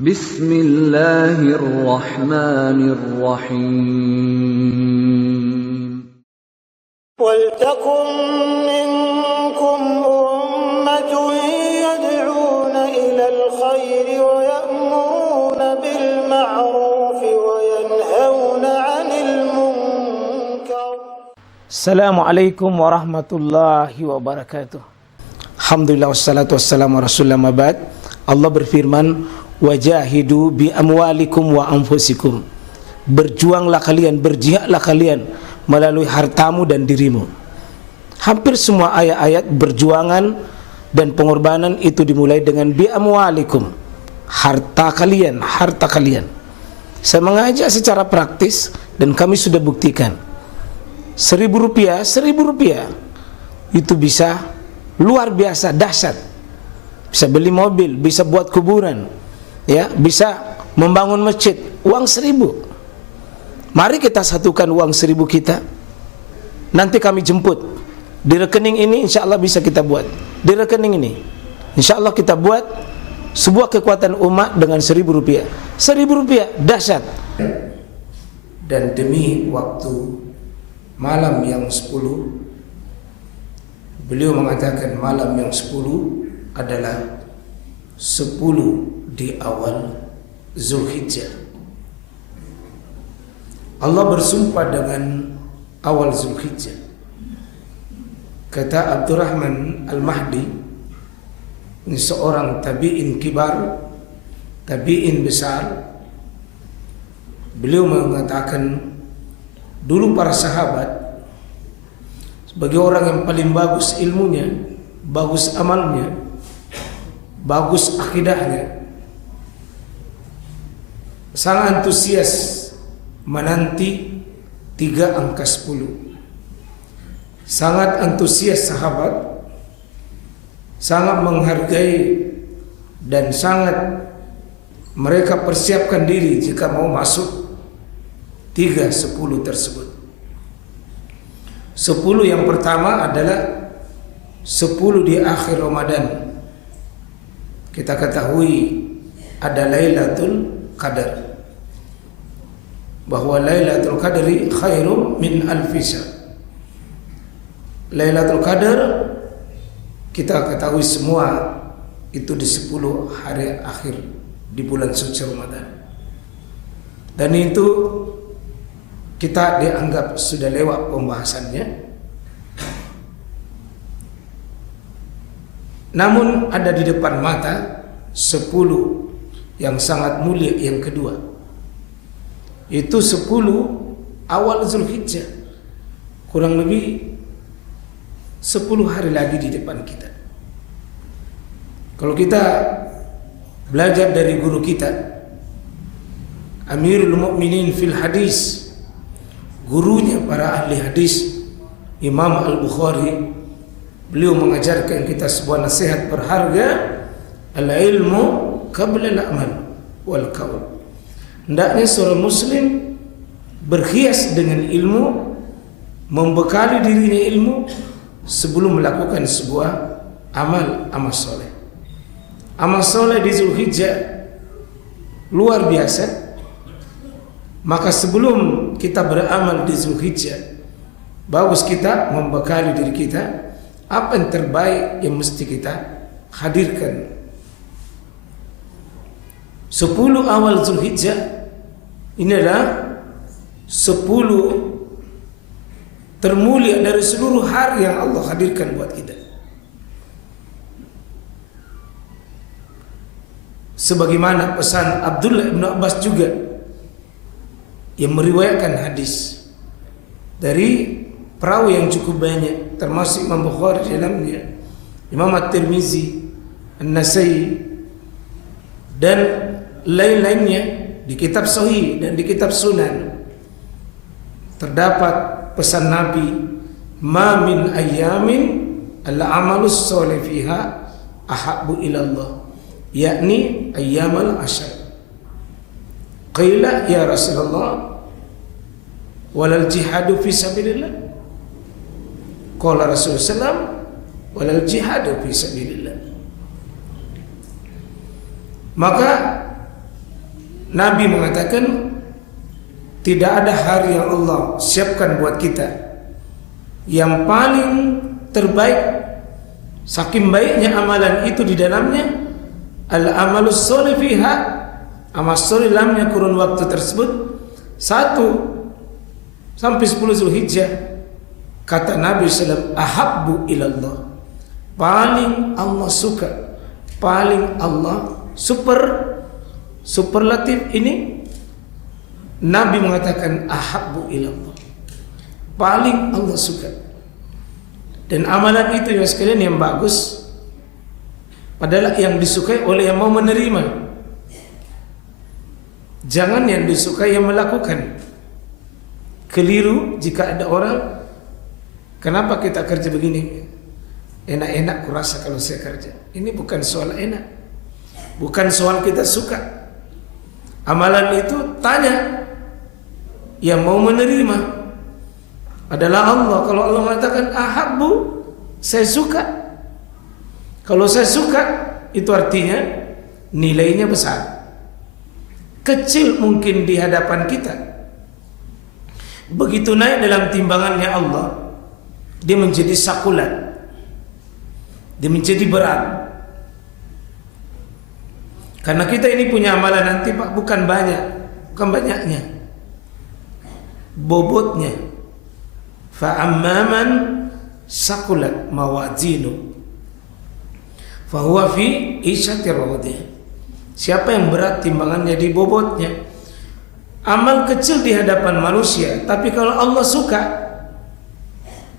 Bismillahirrahmanirrahim. وَلْتَكُنْ مِنْكُمْ أُمَّةٌ يَدْعُونَ إِلَى الْخَيْرِ وَيَأْمُرُونَ بِالْمَعْرُوفِ وَيَنْهَوْنَ عَنِ الْمُنْكَرِ. Assalamualaikum warahmatullahi wabarakatuh. Alhamdulillah wassalatu wassalamu rasulullah mabad. Allah berfirman, wajahidu bi amwalikum wa anfusikum. Berjuanglah kalian, berjihadlah kalian melalui hartamu dan dirimu. Hampir semua ayat-ayat berjuangan dan pengorbanan itu dimulai dengan bi amwalikum, harta kalian, harta kalian. Saya mengajak secara praktis dan kami sudah buktikan. Rp1.000 itu bisa luar biasa dahsyat. Bisa beli mobil, bisa buat kuburan, ya, bisa membangun masjid. Uang 1.000. Mari kita satukan uang 1.000 kita. Nanti kami jemput. Di rekening ini insya Allah bisa kita buat. Di rekening ini insya Allah kita buat sebuah kekuatan umat dengan Rp1.000. Rp1.000 dahsyat. Dan demi waktu malam yang 10, beliau mengatakan malam yang 10 adalah 10 di awal Zulhijjah. Allah bersumpah dengan awal Zulhijjah. Kata Abdurrahman Al-Mahdi, ini seorang tabi'in kibar, tabi'in besar. Beliau mengatakan, dulu para sahabat sebagai orang yang paling bagus ilmunya, bagus amalnya, bagus akidahnya, sangat antusias menanti 3 angka 10. Sangat antusias sahabat, sangat menghargai dan sangat mereka persiapkan diri jika mau masuk 3-10 tersebut. 10 yang pertama adalah 10 di akhir Ramadan. Kita ketahui ada Lailatul Qadar, bahwa Lailatul Qadri khairum min alfi syahr. Lailatul Qadar kita ketahui semua itu di 10 hari akhir di bulan suci Ramadan. Dan itu kita dianggap sudah lewat pembahasannya. Namun ada di depan mata 10 yang sangat mulia yang kedua. Itu 10 awal Zulhijjah. Kurang lebih 10 hari lagi di depan kita. Kalau kita belajar dari guru kita, Amirul Mukminin fil Hadis, gurunya para ahli hadis, Imam Al-Bukhari, beliau mengajarkan kita sebuah nasihat berharga, al-ilmu qabla al-amal wal qaul. Hendaknya seorang muslim berhias dengan ilmu, membekali dirinya ilmu sebelum melakukan sebuah amal soleh. Amal soleh di Zulhijjah luar biasa. Maka sebelum kita beramal di Zulhijjah, bagus kita membekali diri kita apa yang terbaik yang mesti kita hadirkan. 10 awal Zulhijjah ini adalah 10 termulia dari seluruh hari yang Allah hadirkan buat kita. Sebagaimana pesan Abdullah bin Abbas juga yang meriwayatkan hadis dari perawi yang cukup banyak, termasuk Imam Bukhari dalamnya, Imam At-Tirmizi, An-Nasai dan lain-lainnya di kitab Sahih dan di kitab Sunan. Terdapat pesan Nabi, ma min ayyamin al-amalus sholih fiha ahabbu ilallah, yakni ayyamal ashar. Qila ya Rasulullah, walal jihadu fi sabilillah. Qala Rasulullah sallam, walal jihadu fi sabilillah. Maka Nabi mengatakan tidak ada hari yang Allah siapkan buat kita yang paling terbaik, saking baiknya amalan itu di dalamnya, al-amalus sholih fiha, amal sholih dalamnya kurun waktu tersebut 1 sampai 10 Zulhijjah. Kata Nabi SAW, ahabbu ilallah, paling Allah suka, paling Allah superlatif ini. Nabi mengatakan ahabbu ilallah, paling Allah suka. Dan amalan itu ya sekalian yang bagus adalah yang disukai oleh yang mau menerima. Jangan yang disukai yang melakukan. Keliru jika ada orang, kenapa kita kerja begini? Enak-enak kurasa kalau saya kerja. Ini bukan soal enak, bukan soal kita suka. Amalan itu tanya yang mau menerima adalah Allah. Kalau Allah mengatakan ahabbu, saya suka. Kalau saya suka, itu artinya nilainya besar. Kecil mungkin di hadapan kita, begitu naik dalam timbangannya Allah, dia menjadi sakulat, dia menjadi berat. Karena kita ini punya amalan nanti Pak, bukan banyak, bukan banyaknya, bobotnya. Fa'amman sakulat mawazinu fahuwa fi isyatir radiyah. Siapa yang berat timbangannya di bobotnya, amal kecil di hadapan manusia, tapi kalau Allah suka,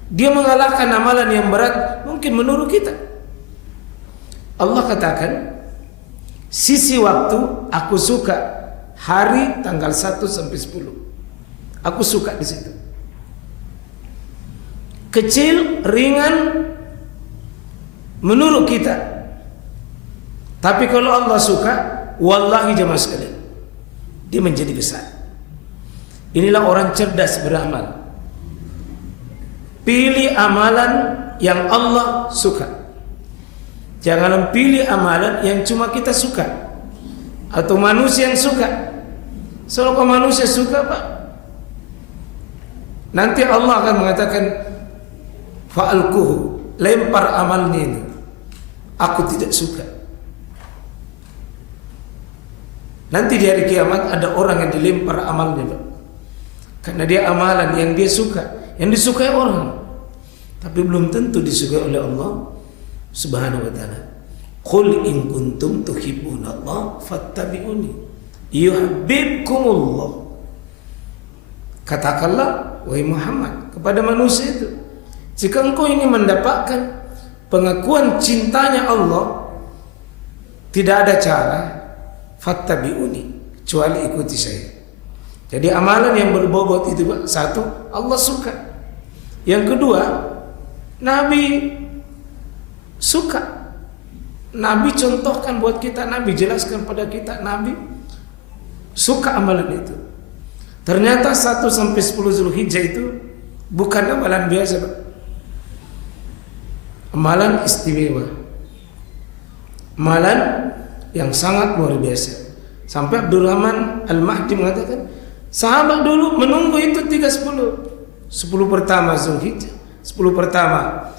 dia mengalahkan amalan yang berat mungkin menurut kita. Allah katakan, sisi waktu aku suka hari tanggal 1 sampai 10. Aku suka di situ. Kecil, ringan menurut kita. Tapi kalau Allah suka, wallahi jemaah sekalian, dia menjadi besar. Inilah orang cerdas beramal. Pilih amalan yang Allah suka. Jangan pilih amalan yang cuma kita suka atau manusia yang suka. Soalnya kalau manusia suka Pak, nanti Allah akan mengatakan fa'alkuhu, lempar amalnya ini, aku tidak suka. Nanti di hari kiamat ada orang yang dilempar amalnya Pak, karena dia amalan yang dia suka, yang disukai orang, tapi belum tentu disukai oleh Allah Subhanahu wa ta'ala. Qul in kuntum tuhibbunallah fattabi'uni yuhibbukumullah. Katakanlah wahai Muhammad kepada manusia itu, jika engkau ini mendapatkan pengakuan cintanya Allah, tidak ada cara fattabi'uni kecuali ikuti saya. Jadi amalan yang berbobot itu Pak, 1, Allah suka. Yang kedua, Nabi suka. Nabi contohkan buat kita, Nabi jelaskan pada kita, Nabi suka amalan itu. Ternyata 1 sampai 10 Zulhijjah itu bukan amalan biasa Pak. Amalan istimewa, amalan yang sangat luar biasa. Sampai Abdurrahman Al-Mahdi mengatakan, sahabat dulu menunggu itu 3-10. 10 pertama Zulhijjah, 10 pertama,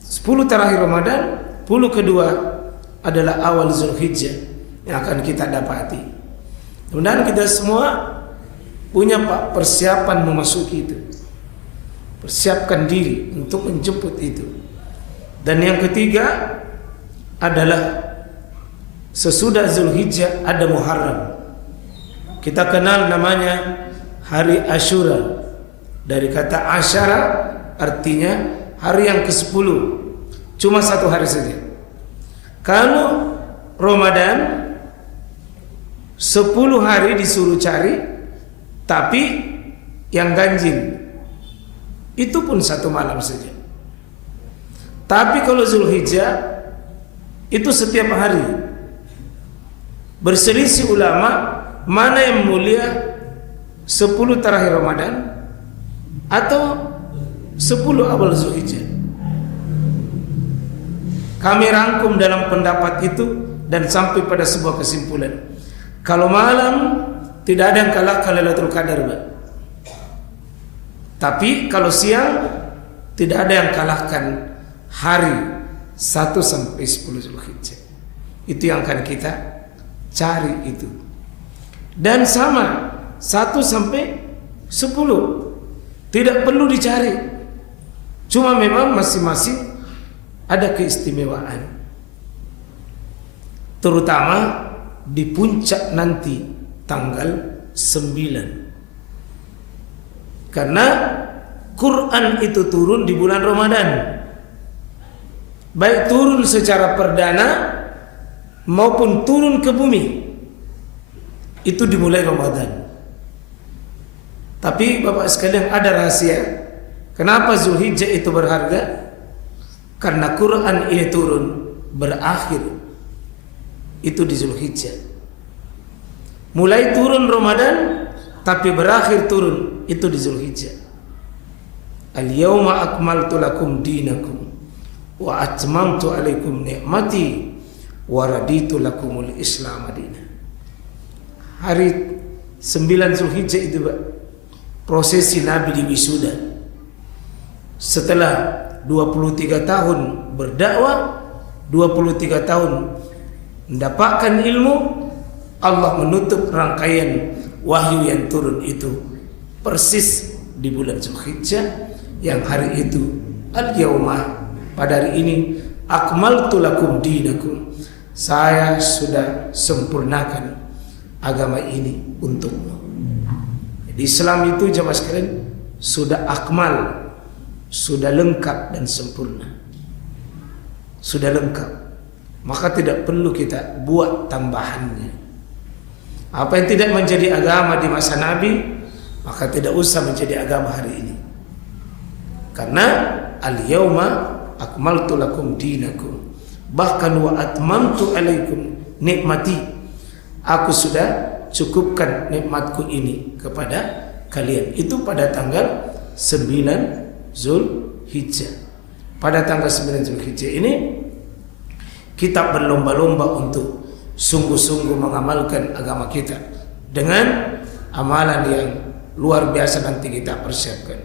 10 terakhir Ramadan, 10 kedua adalah awal Zulhijjah yang akan kita dapati. Mudah-mudahan kita semua punya Pak persiapan memasuki itu. Persiapkan diri untuk menjemput itu. Dan yang ketiga adalah sesudah Zulhijjah ada Muharram. Kita kenal namanya hari Asyura. Dari kata Asyara artinya hari yang ke-10. Cuma 1 hari saja. Kalau Ramadan 10 hari disuruh cari, tapi yang ganjil itu pun 1 malam saja. Tapi kalau Zulhijjah itu setiap hari. Berselisih ulama mana yang mulia, 10 terakhir Ramadan atau 10 awal Zulhijjah. Kami rangkum dalam pendapat itu dan sampai pada sebuah kesimpulan. Kalau malam tidak ada yang kalahkan Lailatul Qadar, Pak. Tapi kalau siang tidak ada yang kalahkan hari 1 sampai 10 Zulhijjah. Itu yang akan kita cari itu. Dan sama 1 sampai 10 tidak perlu dicari. Cuma memang masing-masing ada keistimewaan. Terutama di puncak nanti tanggal 9. Karena Quran itu turun di bulan Ramadan. Baik turun secara perdana maupun turun ke bumi, itu dimulai Ramadan. Tapi Bapak sekalian, ada rahasia. Kenapa Zulhijjah itu berharga? Karena Quran ini turun berakhir itu di Zulhijjah. Mulai turun Ramadan tapi berakhir turun itu di Zulhijjah. Al-yawma akmaltu lakum dinakum wa atmamtu alaikum ni'mati wa raditu lakumul Islam madina. Hari 9 Zulhijjah itu, Pak, prosesi Nabi di wisuda. Setelah 23 tahun berdakwah, 23 tahun mendapatkan ilmu, Allah menutup rangkaian wahyu yang turun itu persis di bulan Zulhijjah, yang hari itu al-yauma, pada hari ini, akmaltu lakum dinakum, saya sudah sempurnakan agama ini untukmu. Jadi Islam itu jemaah sekalian sudah akmal, sudah lengkap dan sempurna. Sudah lengkap. Maka tidak perlu kita buat tambahannya. Apa yang tidak menjadi agama di masa Nabi, maka tidak usah menjadi agama hari ini. Karena al-yauma akmaltu lakum dinakum, bahkan wa atmamtu alaikum nikmati, aku sudah cukupkan nikmatku ini kepada kalian. Itu pada tanggal 9 Zulhijjah. Pada tanggal 9 Zulhijjah ini kita berlomba-lomba untuk sungguh-sungguh mengamalkan agama kita dengan amalan yang luar biasa nanti kita persiapkan.